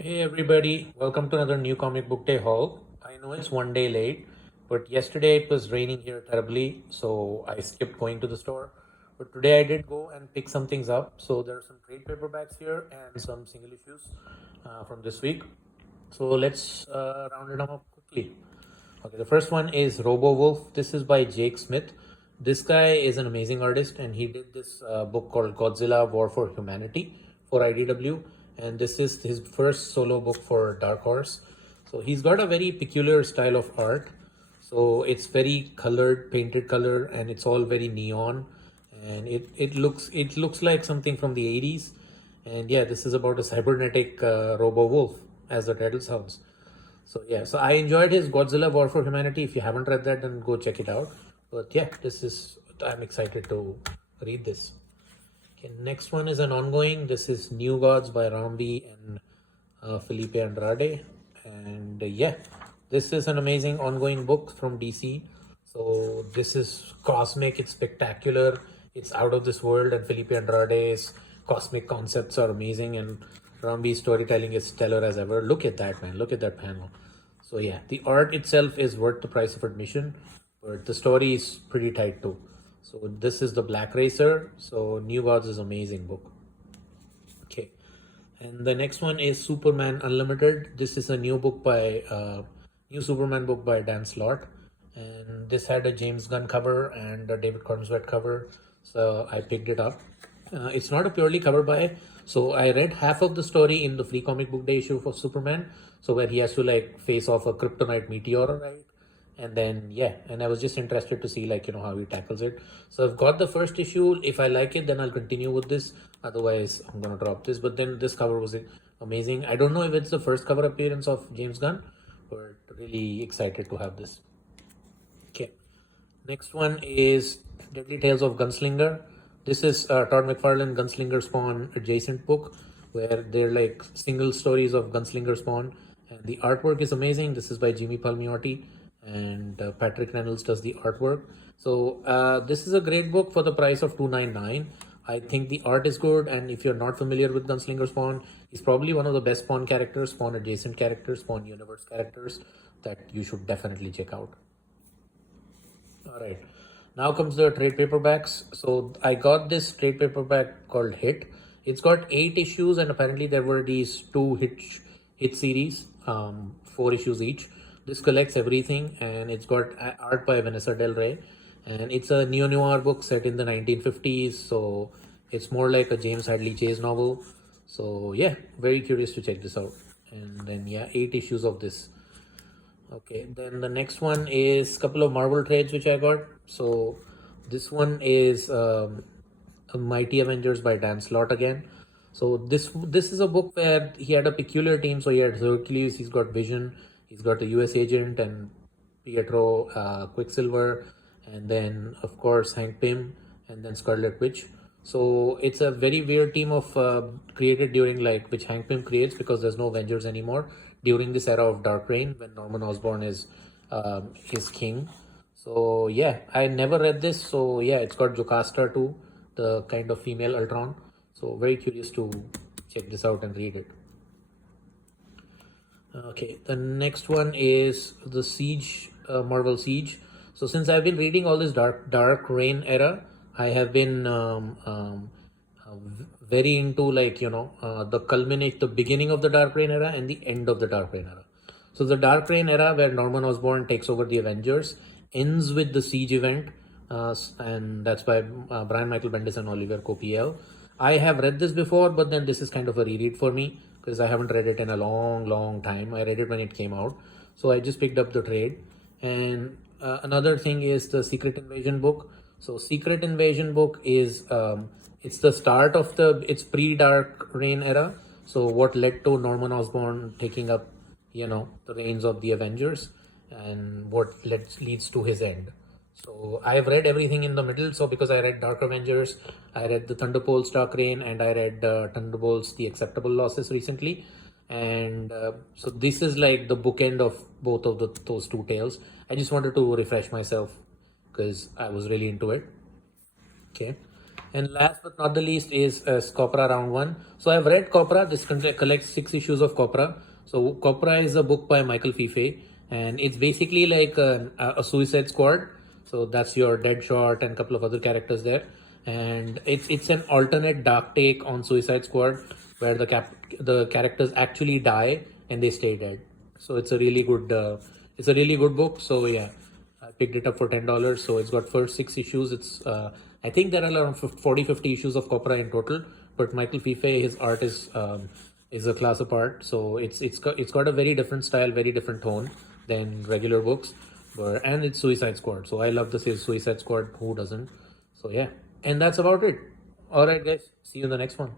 Hey everybody, welcome to another new comic book day haul. I know it's one day late, but yesterday it was raining here terribly, so I skipped going to the store. But today I did go and pick some things up. So there are some trade paperbacks here and some single issues from this week. So let's round it up quickly. Okay, the first one is Robo Wolf. This is by Jake Smith. This guy is an amazing artist, and he did this book called Godzilla War for Humanity for IDW. And this is his first solo book for Dark Horse. So he's got a very peculiar style of art. So it's very colored, painted color, and it's all very neon. And it looks like something from the 80s. And yeah, this is about a cybernetic Robo Wolf, as the title sounds. So yeah, so I enjoyed his Godzilla War for Humanity. If you haven't read that, then go check it out. But yeah, I'm excited to read this. Okay, next one is an ongoing. This is New Gods by Rambi and Felipe Andrade. And yeah, this is an amazing ongoing book from DC. So this is cosmic, it's spectacular, it's out of this world, and Felipe Andrade's cosmic concepts are amazing, and Rambi's storytelling is stellar as ever. Look at that, man. Look at that panel. So yeah, the art itself is worth the price of admission, but the story is pretty tight too. So this is the Black Racer. So New Gods is amazing book. Okay, and the next one is Superman Unlimited. This is a new Superman book by Dan Slott, and this had a James Gunn cover and a David Cornswet cover. So I picked it up. It's not a purely cover buy. So I read half of the story in the free comic book day issue for Superman. So where he has to like face off a kryptonite meteor, right? And then yeah, and I was just interested to see how he tackles it. So I've got the first issue. If I like it, then I'll continue with this. Otherwise, I'm gonna drop this. But then this cover was amazing. I don't know if it's the first cover appearance of James Gunn, but really excited to have this. Okay, next one is Deadly Tales of Gunslinger. This is Todd McFarlane Gunslinger Spawn adjacent book, where they're like single stories of Gunslinger Spawn, and the artwork is amazing. This is by Jimmy Palmiotti, and Patrick Reynolds does the artwork. So this is a great book for the price of $2.99. I think the art is good, and if you're not familiar with Gunslinger Spawn, he's probably one of the best Spawn characters, Spawn adjacent characters, Spawn universe characters that you should definitely check out. All right, now comes the trade paperbacks. So I got this trade paperback called Hit. It's got 8 issues, and apparently there were these two hit series, 4 issues each. This collects everything, and it's got art by Vanessa Del Rey, and it's a neo-noir book set in the 1950s. So it's more like a James Hadley Chase novel. So yeah, very curious to check this out. And then yeah, 8 issues of this. Okay, then the next one is a couple of Marvel trades which I got. So this one is Mighty Avengers by Dan Slott again. So this is a book where he had a peculiar team. So he had Hercules, he's got Vision, he's got a US agent, and Pietro, Quicksilver, and then of course Hank Pym, and then Scarlet Witch. So it's a very weird team of created during which Hank Pym creates because there's no Avengers anymore during this era of Dark Reign when Norman Osborn is king. So yeah, I never read this. So yeah, it's got Jocasta too, the kind of female Ultron. So very curious to check this out and read it. Okay, the next one is the Siege, Marvel Siege. So since I've been reading all this Dark Reign era, I have been very into the beginning of the Dark Reign era and the end of the Dark Reign era. So the Dark Reign era, where Norman Osborn takes over the Avengers, ends with the Siege event, and that's by Brian Michael Bendis and Oliver Copiel. I have read this before, but then this is kind of a reread for me because I haven't read it in a long time. I read it when it came out, so I just picked up the trade. And another thing is the Secret Invasion book. So Secret Invasion book is it's the start of it's pre-Dark Reign era. So what led to Norman Osborn taking up the reins of the Avengers, and what leads to his end. So I've read everything in the middle. So because I read Dark Avengers, I read the Thunderbolts Dark Reign, and I read Thunderbolts The Acceptable Losses recently. And so this is like the bookend of both of those two tales. I just wanted to refresh myself because I was really into it. Okay. And last but not the least is Copra Round One. So I've read Copra. This collects 6 issues of Copra. So Copra is a book by Michael Fife, and it's basically like a Suicide Squad. So that's your Deadshot and a couple of other characters there, and it's an alternate dark take on Suicide Squad where the characters actually die and they stay dead. So it's a really good book. So yeah, I picked it up for $10. So it's got first 6 issues. It's I think there are around 40-50 issues of Copra in total. But Michael Fife, his art is a class apart. So it's got a very different style, very different tone than regular books. And it's Suicide Squad. So I love the Suicide Squad. Who doesn't? So yeah, and that's about it. All right, guys. See you in the next one.